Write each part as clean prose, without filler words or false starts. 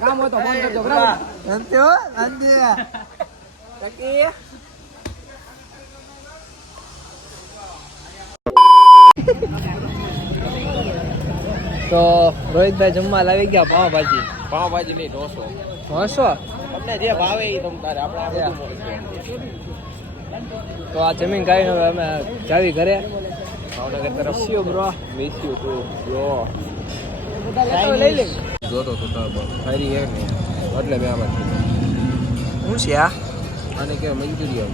કામ હોય તો ફોન કરજો બરાબર. અંતે હો અંતે ટકી તો રોહિતભાઈ જમવા લાવી ગયા પાવભાજી નહીં ઢોસો. તમને જે ભાવે એ તમ તારે આપણે તો આ જમીન કાઢીને હવે અમે જાવી ઘરે ભાવનગર તરફ bro miss you too bro. લઈ લે જોતો તો ફરી હે ને એટલે મેં આમાં હું છે આ આને કે મંજૂરી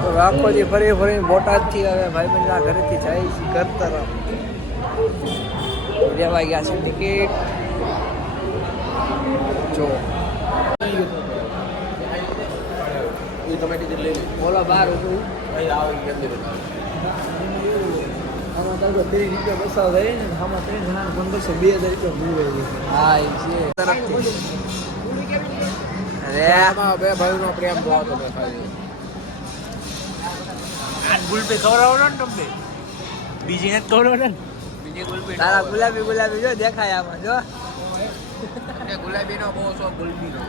તો આખો દી ફરી ફરીને બોટાદથી હવે ભાઈબંધના ઘરેથી જાય છે ઘર તરફ લેવા ગયા છે ટિકિટ જો એ ટમેટી લઈ લે. બોલો બાર હતું અહીં આવે કે અંદર આમાં તારો 30 રૂપિયા બસાવ થાય ને આમાં 3 જણા 1500 2000 રૂપિયા મૂવે હા એ છે તરફથી અરે આમાં બે ભાઈનો પ્રેમ જોવા તમે ખાલી આ ગુલપી ખવડાવો ને તમને બીજી ને ખવડાવો ને બીજી ગુલપી તારા ગુલાબી જો દેખાય આમાં જો ગુલાબીનો બહુ શોખ ગુલબીનો.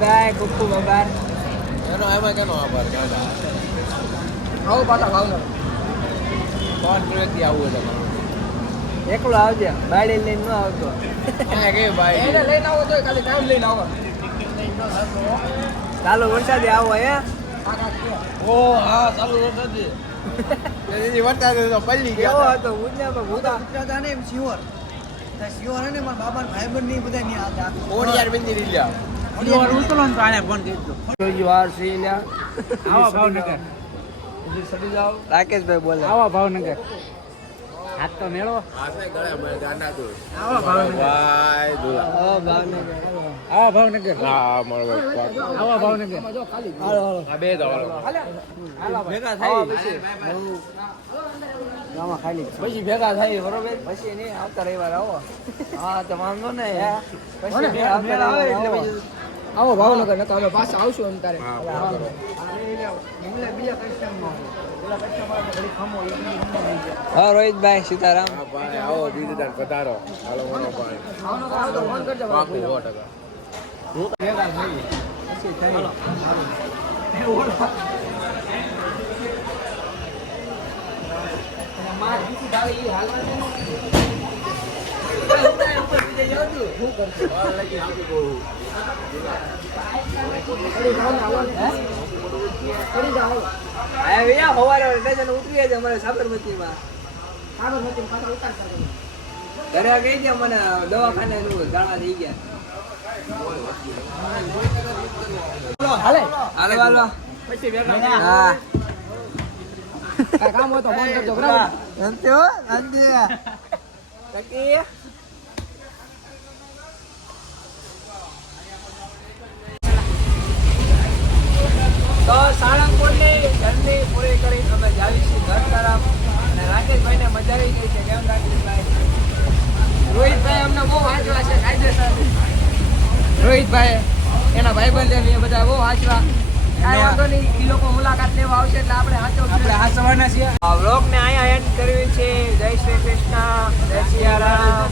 ભાઈ કુકુ બગાર એનો એમાં કેનો આભાર ગાડા આવો પાછા ભાવ કોણ પ્રેમથી આવું એટલે એકલો આવજે બાયડી લઈને ન આવતો અહીંયા કે ભાઈ એને લઈને આવો તો ખાલી ટાઈમ લઈને આવો ચાલો વરસાદે આવો હે ઓ હા ચાલુ નથી તેથી વરસાદ તો પલ્લી કેવો ગયા હતો ઉજ્ઞામાં ભૂતા હતા ને એમ શિવર શિવર ને મારા બાબા ભાઈબંધ ની બધા ની હતા ઓડિયાર બિંદી લીધા ઉતરો ને તો આને ફોન કરજો જોજી વાર સી લ્યા આવા ભાવનગર સડી જાઓ રાકેશભાઈ બોલે આવા ભાવનગર હાથ તો મેળવો આસે ગળે મને ગાના તો આવા ભાવનગર ભાઈ દુલા આવો ભાવનગર આવા ભાવનગર હા મારો ભાઈ આવા ભાવનગર આ બે દવાળો ભેગા થાય પછી આવા ખાલી પછી ભેગા થાય બરોબર પછી નહીં આવતા રવિવાર આવો હા તો વાંધો ને પછી નહીં આવતા રવિવાર એટલે પછી આવો ભાવનગર નકા અમે પાછા આવશું એમ તારે હા રોહિતભાઈ સીતારામ હા ભાઈ આવો બીજદાન પધારો હાલો મોનો ભાઈ ફોન કરજો પાકું 100%. ભેગા થઈએ પછી થઈ ઉતરી જ અમારે સાબરમતીમાં ઘરે ગઈ ગયા મને દવાખાને દાણા થઈ ગયા હાલે હાલો પછી ભેગા હા કામ હોય તો ફોન કરજો બરાબર અંતે હો અંતે ટકી તો સાળંગપુરની જર્ની પૂરી કરી અમે જાવી છીએ ઘર તરફ અને રાકેશભાઈને મજા આવી ગઈ છે કેમ રાકેશભાઈ રોહિતભાઈ અમને બહુ વાંચવા છે કાયદેસર રોહિતભાઈ એના ભાઈબંધ એ બધા બહુ વાંચવા કાંઈ વાંધો નહીં એ લોકો મુલાકાત લેવા આવશે એટલે આપણે હાચવાના છીએ વ્લોગ ને અહીંયા એન્ડ કરવી છે જય શ્રી કૃષ્ણ જય સિયારામ